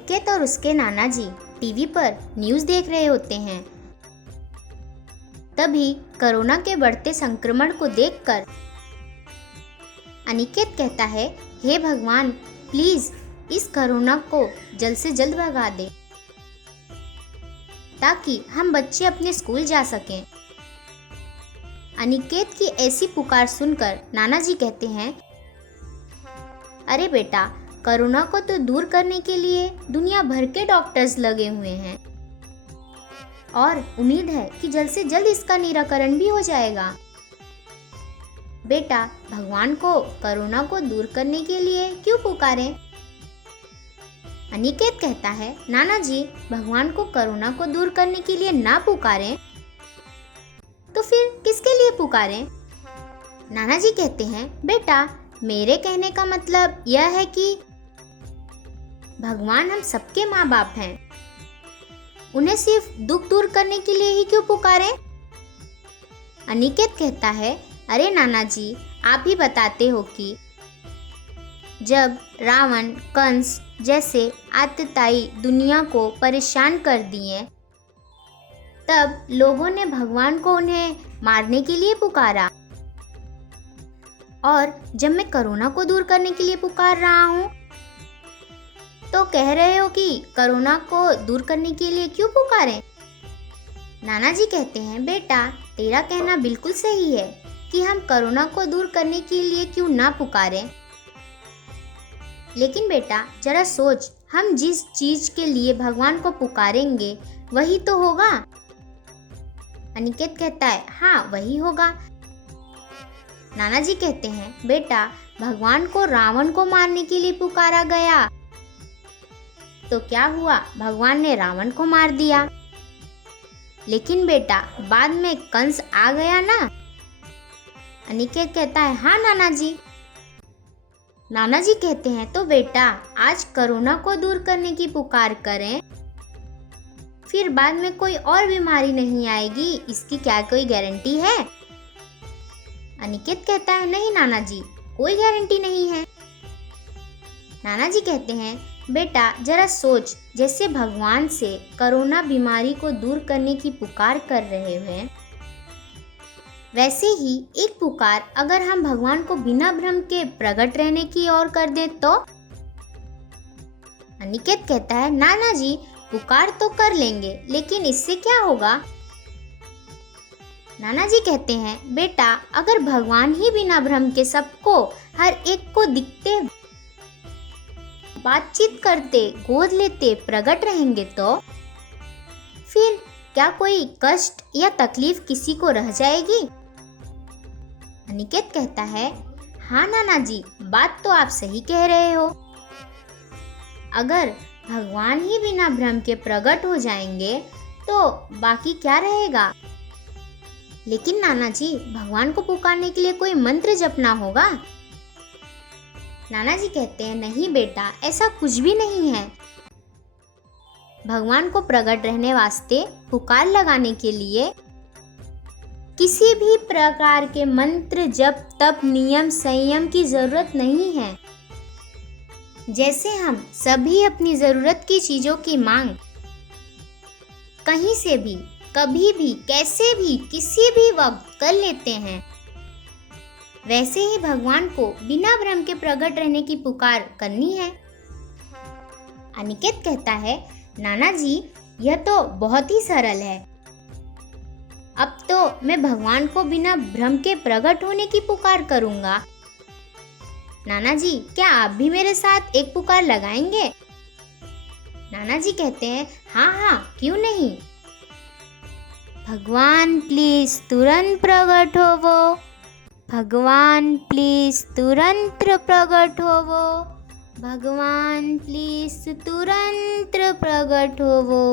अनिकेत और उसके नाना जी टीवी पर न्यूज़ देख रहे होते हैं। तभी कोरोना के बढ़ते संक्रमण को देखकर अनिकेत कहता है, हे भगवान, प्लीज इस कोरोना को जल्द से जल्द भगा दे ताकि हम बच्चे अपने स्कूल जा सकें। अनिकेत की ऐसी पुकार सुनकर नाना जी कहते हैं, अरे बेटा, कोरोना को तो दूर करने के लिए दुनिया भर के डॉक्टर्स लगे हुए हैं और उम्मीद है कि जल्द से जल्द इसका निराकरण भी हो जाएगा। बेटा, भगवान को कोरोना को दूर करने के लिए क्यों पुकारें? अनिकेत कहता है, नाना जी, भगवान को कोरोना को दूर करने के लिए ना पुकारें तो फिर किसके लिए पुकारें? नाना जी कहते हैं, बेटा, मेरे कहने का मतलब यह है कि भगवान हम सबके माँ बाप हैं, उन्हें सिर्फ दुख दूर करने के लिए ही क्यों पुकारें? अनिकेत कहता है, अरे नाना जी, आप ही बताते हो कि जब रावण, कंस जैसे आतताई दुनिया को परेशान कर दिए, तब लोगों ने भगवान को उन्हें मारने के लिए पुकारा। और जब मैं कोरोना को दूर करने के लिए पुकार रहा हूँ तो कह रहे हो कि कोरोना को दूर करने के लिए क्यों पुकारें? नाना जी कहते हैं, बेटा, तेरा कहना बिल्कुल सही है कि हम कोरोना को दूर करने के लिए क्यों ना पुकारें। लेकिन बेटा, जरा सोच, हम जिस चीज के लिए भगवान को पुकारेंगे वही तो होगा। अनिकेत कहता है, हाँ, वही होगा। नाना जी कहते हैं, बेटा, भगवान को रावण को मारने के लिए पुकारा गया तो क्या हुआ? भगवान ने रावण को मार दिया। लेकिन बेटा, बाद में कंस आ गया ना। अनिकेत कहता है, हाँ नाना जी। नाना जी कहते हैं, तो बेटा, आज कोरोना को दूर करने की पुकार करें, फिर बाद में कोई और बीमारी नहीं आएगी, इसकी क्या कोई गारंटी है? अनिकेत कहता है, नहीं नाना जी, कोई गारंटी नहीं है। नाना जी कहते हैं, बेटा, जरा सोच, जैसे भगवान से कोरोना बीमारी को दूर करने की पुकार कर रहे हैं, वैसे ही एक पुकार अगर हम भगवान को बिना भ्रम के प्रकट रहने की ओर कर दें तो? अनिकेत कहता है, नाना जी, पुकार तो कर लेंगे, लेकिन इससे क्या होगा? नाना जी कहते हैं, बेटा, अगर भगवान ही बिना भ्रम के सबको, हर एक को दिखते, बातचीत करते, गोद लेते प्रकट रहेंगे तो फिर क्या कोई कष्ट या तकलीफ किसी को रह जाएगी? अनिकेत कहता है, हाँ नाना जी, बात तो आप सही कह रहे हो। अगर भगवान ही बिना भ्रम के प्रकट हो जाएंगे तो बाकी क्या रहेगा? लेकिन नाना जी, भगवान को पुकारने के लिए कोई मंत्र जपना होगा। नाना जी कहते हैं, नहीं बेटा, ऐसा कुछ भी नहीं है। भगवान को प्रकट रहने वास्ते पुकार लगाने के लिए किसी भी प्रकार के मंत्र, जप, तप, नियम, संयम की जरूरत नहीं है। जैसे हम सभी अपनी जरूरत की चीजों की मांग कहीं से भी, कभी भी, कैसे भी, किसी भी वक्त कर लेते हैं, वैसे ही भगवान को बिना भ्रम के प्रकट रहने की पुकार करनी है। अनिकेत कहता है, नाना जी, यह तो बहुत ही सरल है। अब तो मैं भगवान को बिना भ्रम के प्रकट होने की पुकार करूंगा। नाना जी, क्या आप भी मेरे साथ एक पुकार लगाएंगे? नाना जी कहते हैं, हाँ हाँ, क्यों नहीं। भगवान प्लीज तुरंत प्रकट होवो, भगवान प्लीज तुरंत प्रकट होवो, भगवान प्लीज तुरंत प्रकट होवो।